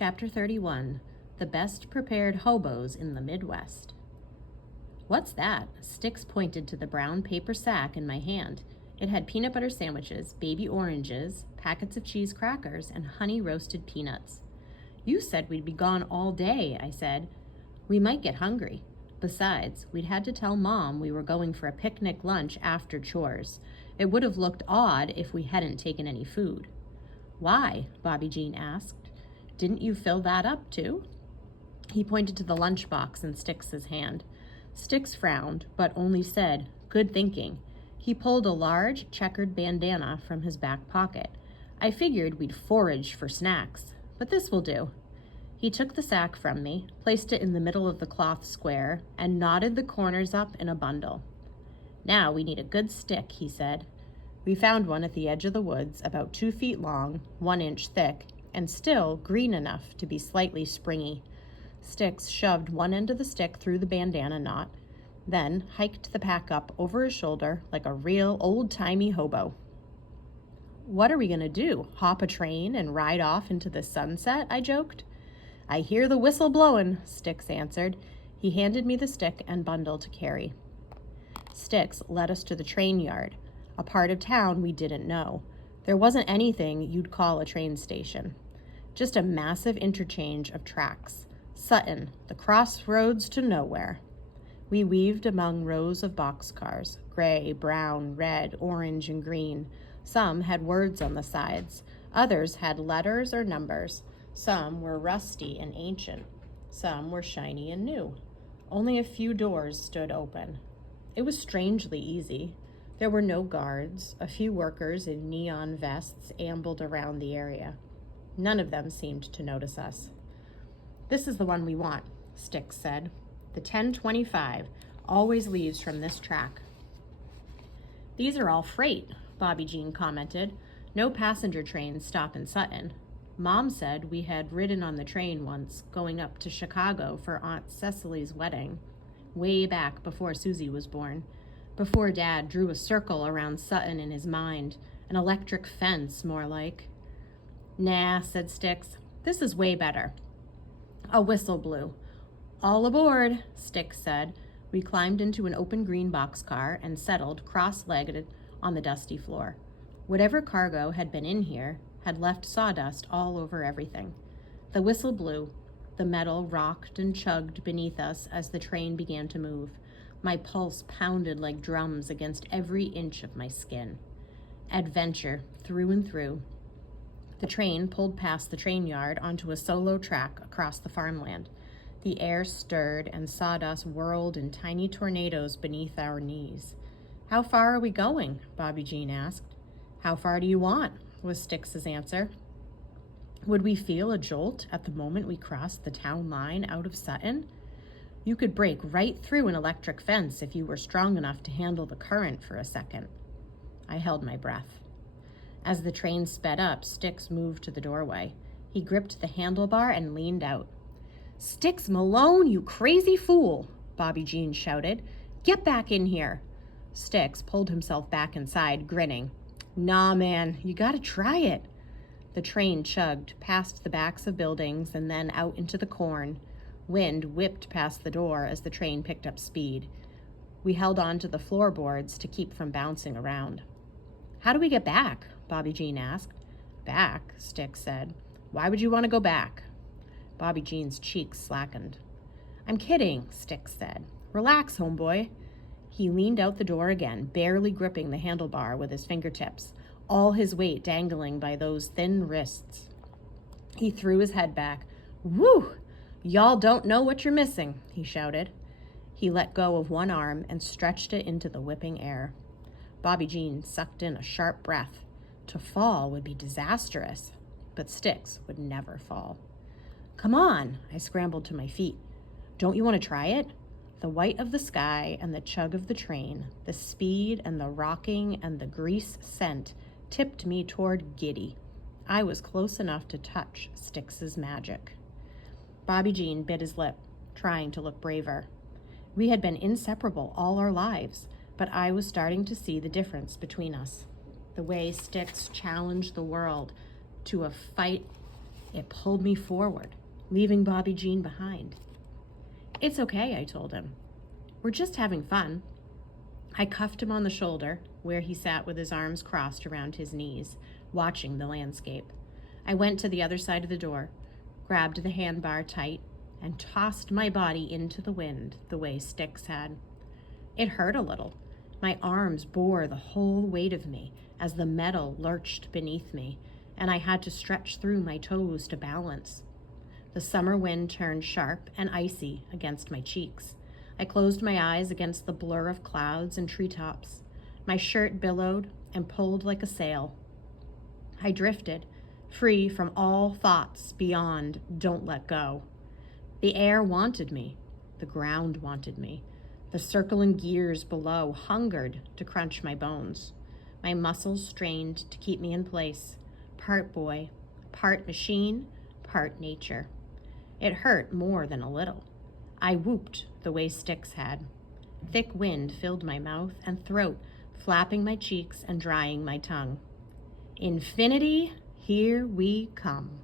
Chapter 31, The Best Prepared Hobos in the Midwest. What's that? Styx pointed to the brown paper sack in my hand. It had peanut butter sandwiches, baby oranges, packets of cheese crackers, and honey roasted peanuts. You said we'd be gone all day, I said. We might get hungry. Besides, we'd had to tell Mom we were going for a picnic lunch after chores. It would have looked odd if we hadn't taken any food. Why? Bobby Jean asked. Didn't you fill that up too? He pointed to the lunchbox in Styx's hand. Styx frowned, but only said, "Good thinking." He pulled a large checkered bandana from his back pocket. I figured we'd forage for snacks, but this will do. He took the sack from me, placed it in the middle of the cloth square, and knotted the corners up in a bundle. Now we need a good stick, he said. We found one at the edge of the woods, about 2 feet long, 1 inch thick, and still green enough to be slightly springy. Styx shoved one end of the stick through the bandana knot, then hiked the pack up over his shoulder like a real old-timey hobo. What are we going to do, hop a train and ride off into the sunset? I joked. I hear the whistle blowing, Styx answered. He handed me the stick and bundle to carry. Styx led us to the train yard, a part of town we didn't know. There wasn't anything you'd call a train station, just a massive interchange of tracks. Sutton, the crossroads to nowhere. We weaved among rows of boxcars, gray, brown, red, orange, and green. Some had words on the sides. Others had letters or numbers. Some were rusty and ancient. Some were shiny and new. Only a few doors stood open. It was strangely easy. There were no guards. A few workers in neon vests ambled around the area. None of them seemed to notice us. This is the one we want, Styx said. The 1025 always leaves from this track. These are all freight, Bobby Jean commented. No passenger trains stop in Sutton. Mom said we had ridden on the train once, going up to Chicago for Aunt Cecily's wedding, way back before Susie was born. Before Dad drew a circle around Sutton in his mind, an electric fence, more like. Nah, said Styx. This is way better. A whistle blew. All aboard, Styx said. We climbed into an open green boxcar and settled cross-legged on the dusty floor. Whatever cargo had been in here had left sawdust all over everything. The whistle blew. The metal rocked and chugged beneath us as the train began to move. My pulse pounded like drums against every inch of my skin. Adventure, through and through. The train pulled past the train yard onto a solo track across the farmland. The air stirred and sawdust whirled in tiny tornadoes beneath our knees. How far are we going? Bobby Jean asked. How far do you want? Was Styx's answer. Would we feel a jolt at the moment we crossed the town line out of Sutton? You could break right through an electric fence if you were strong enough to handle the current for a second. I held my breath. As the train sped up, Styx moved to the doorway. He gripped the handlebar and leaned out. Styx Malone, you crazy fool, Bobby Jean shouted. Get back in here. Styx pulled himself back inside, grinning. Nah, man, you gotta try it. The train chugged past the backs of buildings and then out into the corn. Wind whipped past the door as the train picked up speed. We held on to the floorboards to keep from bouncing around. How do we get back? Bobby Jean asked. Back, Styx said. Why would you want to go back? Bobby Jean's cheeks slackened. I'm kidding, Styx said. Relax, homeboy. He leaned out the door again, barely gripping the handlebar with his fingertips, all his weight dangling by those thin wrists. He threw his head back. Woo! Y'all don't know what you're missing, he shouted. He let go of one arm and stretched it into the whipping air. Bobby Jean sucked in a sharp breath. To fall would be disastrous, but Styx would never fall. Come on, I scrambled to my feet. Don't you want to try it? The white of the sky and the chug of the train, the speed and the rocking and the grease scent tipped me toward giddy. I was close enough to touch Styx's magic. Bobby Jean bit his lip, trying to look braver. We had been inseparable all our lives, but I was starting to see the difference between us. The way Styx challenged the world to a fight It pulled me forward, leaving Bobby Jean behind. It's okay, I told him. We're just having fun. I cuffed him on the shoulder, where he sat with his arms crossed around his knees, watching the landscape. I went to the other side of the door, grabbed the handbar tight, and tossed my body into the wind the way Styx had. It hurt a little. My arms bore the whole weight of me as the metal lurched beneath me, and I had to stretch through my toes to balance. The summer wind turned sharp and icy against my cheeks. I closed my eyes against the blur of clouds and treetops. My shirt billowed and pulled like a sail. I drifted, free from all thoughts beyond don't let go. The air wanted me. The ground wanted me. The circling gears below hungered to crunch my bones. My muscles strained to keep me in place, part boy, part machine, part nature. It hurt more than a little. I whooped the way Styx had. Thick wind filled my mouth and throat, flapping my cheeks and drying my tongue. Infinity, here we come.